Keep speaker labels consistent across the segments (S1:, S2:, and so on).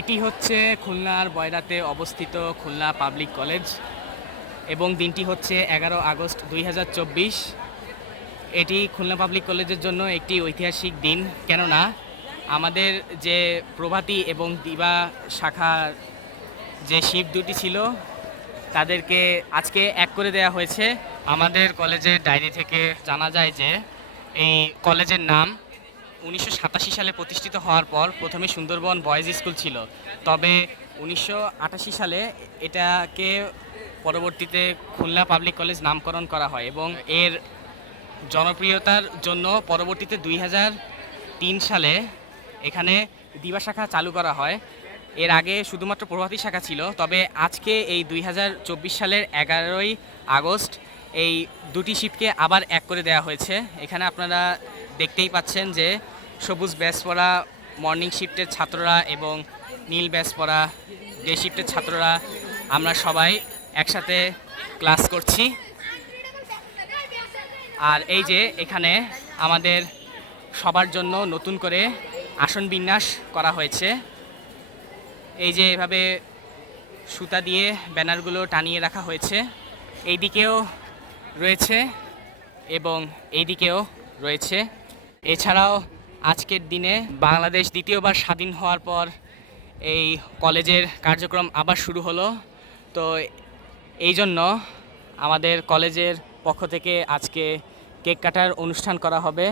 S1: এটি হচ্ছে খুলনার বয়রাতে অবস্থিত খুলনা পাবলিক কলেজ এবং দিনটি হচ্ছে এগারো আগস্ট দুই হাজার চব্বিশ। এটি খুলনা পাবলিক কলেজের জন্য একটি ঐতিহাসিক দিন। কেননা আমাদের যে প্রভাতী এবং দিবা শাখার যে শিপ দুটি ছিল, তাদেরকে আজকে এক করে দেয়া হয়েছে। আমাদের কলেজের ডায়েরি থেকে জানা যায় যে এই কলেজের নাম উনিশশো সাতাশি সালে প্রতিষ্ঠিত হওয়ার পর প্রথমে সুন্দরবন বয়েজ স্কুল ছিল। তবে উনিশশো আটাশি সালে এটাকে পরবর্তীতে খুলনা পাবলিক কলেজ নামকরণ করা হয় এবং এর জনপ্রিয়তার জন্য পরবর্তীতে দুই সালে এখানে দিবা শাখা চালু করা হয়। এর আগে শুধুমাত্র প্রভাতী শাখা ছিল, তবে আজকে এই দুই হাজার চব্বিশ সালের এগারোই আগস্ট এই দুটি শিফটকে আবার এক করে দেওয়া হয়েছে। এখানে আপনারা দেখতেই পাচ্ছেন যে সবুজ ব্যাস পরা মর্নিং শিফটের ছাত্ররা এবং নীল ব্যাস পরা ডে শিফটের ছাত্ররা, আমরা সবাই একসাথে ক্লাস করছি। আর এই যে এখানে আমাদের সবার জন্য নতুন করে আসন বিন্যাস করা হয়েছে। এই যে এভাবে সুতা দিয়ে ব্যানারগুলো টানিয়ে রাখা হয়েছে। এই দিকেও রয়েছে এবং এই দিকেও রয়েছে। এছাড়াও আজকের দিনে বাংলাদেশ দ্বিতীয়বার স্বাধীন হওয়ার পর এই কলেজের কার্যক্রম আবার শুরু হলো। তো এই জন্য আমাদের কলেজের পক্ষ থেকে আজকে কেক কাটার অনুষ্ঠান করা হবে।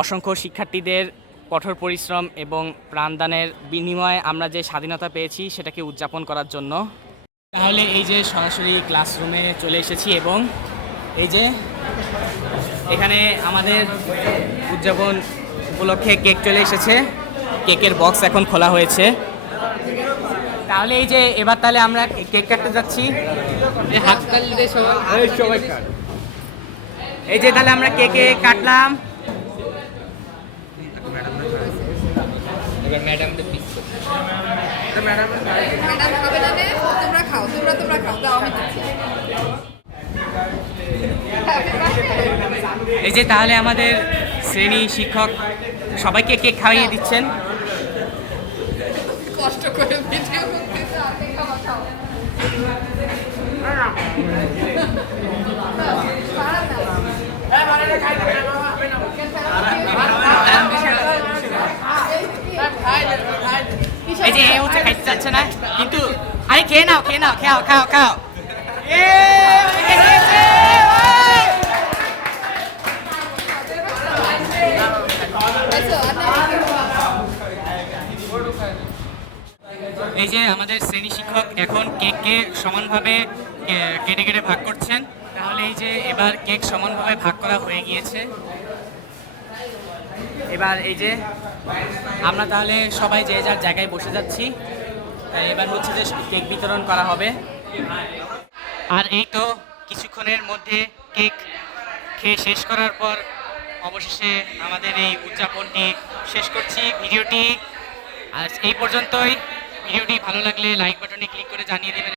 S1: অসংখ্য শিক্ষার্থীদের কঠোর পরিশ্রম এবং প্রাণদানের বিনিময়ে আমরা যে স্বাধীনতা পেয়েছি, সেটাকে উদযাপন করার জন্য। তাহলে এই যে সরাসরি ক্লাসরুমে চলে এসেছি এবং এই যে এখানে আমাদের উদযাপন উপলক্ষে কেক চলে এসেছে। কেকের বক্স এখন খোলা হয়েছে। তাহলে এই যে এবার তাহলে আমরা কেক কাটতে যাচ্ছি।
S2: এই সবাই। খান
S1: এই যে তাহলে আমরা কেকে কাটলাম।
S3: এবার ম্যাডামদের পিস
S4: ম্যাডাম খাবে না নে? তোমরা খাও তোমরা তোমরা খাও। দাও আমি দিচ্ছি।
S1: এই যে তাহলে আমাদের শ্রেণি শিক্ষক সবাইকে কেক খাইয়ে দিচ্ছেন।
S4: কষ্ট করে ভিডিও
S1: এই যে এ হচ্ছে খাইতে চাচ্ছে না কিন্তু আরে খেয়ে নাও খেয়ে নাও খাও খাও খাও। এ, এই যে আমাদের শ্রেণি শিক্ষক এখন কেককে সমানভাবে কেটে কেটে ভাগ করছেন, তাহলে এই যে এবার কেক সমানভাবে ভাগ করা হয়ে গিয়েছে। এবার এই যে আমরা তাহলে সবাই যে যার জায়গায় বসে যাচ্ছি এবার হচ্ছে যে কেক বিতরণ করা হবে। আর এই তো কিছুক্ষণের মধ্যে কেক খেয়ে শেষ করার পর অবশেষে আমাদের এই উদযাপনটি শেষ করছি ভিডিওটি। আর এই পর্যন্তই। ভিডিওটি ভালো লাগলে লাইক বাটনে ক্লিক করে জানিয়ে দেবেন।